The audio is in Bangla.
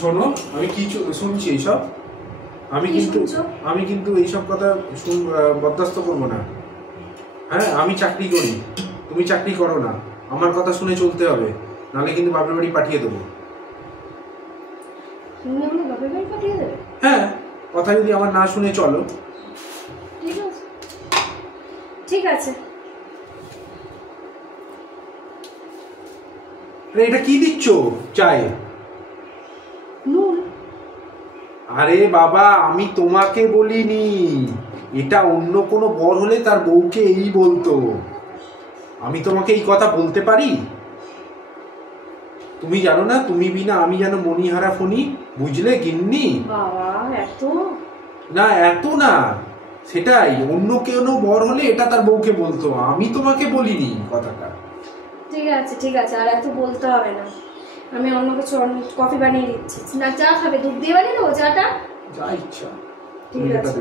শোনো, আমি কি শুনছি এইসব? আমি কিন্তু এইসব কথা বরদাস্ত করবো না। হ্যাঁ, আমি চাকরি করি, তুমি চাকরি করো না, আমার কথা শুনে চলতে হবে, নাহলে কিন্তু বাপের বাড়ি পাঠিয়ে দেবো। হ্যাঁ, কথা যদি আমার না শুনে চলো। ঠিক আছে। এটা কি দিচ্ছ চায়ে? নুন। আরে বাবা, আমি তোমাকে বলিনি, এটা অন্য কোনো বর হলে তার বউকে এই বলতো। আমি তোমাকে এই কথা বলতে পারি? তুমি জানো না, তুমি বিনা আমি যেন মণিহারা ফণি, বুঝলে গিন্নি? বাবা এত না, এত না, সেটাই, অন্য কেউ বর হলে এটা তার বউকে বলতো, আমি তোমাকে বলিনি কথাটা। ঠিক আছে ঠিক আছে, আর এত বলতে হবে না, আমি অন্য কিছু কফি বানিয়ে দিচ্ছি। না চা খাবে? দুধ দিয়ে বানিয়ে দেবো চাটা? যা ইচ্ছা। ঠিক আছে।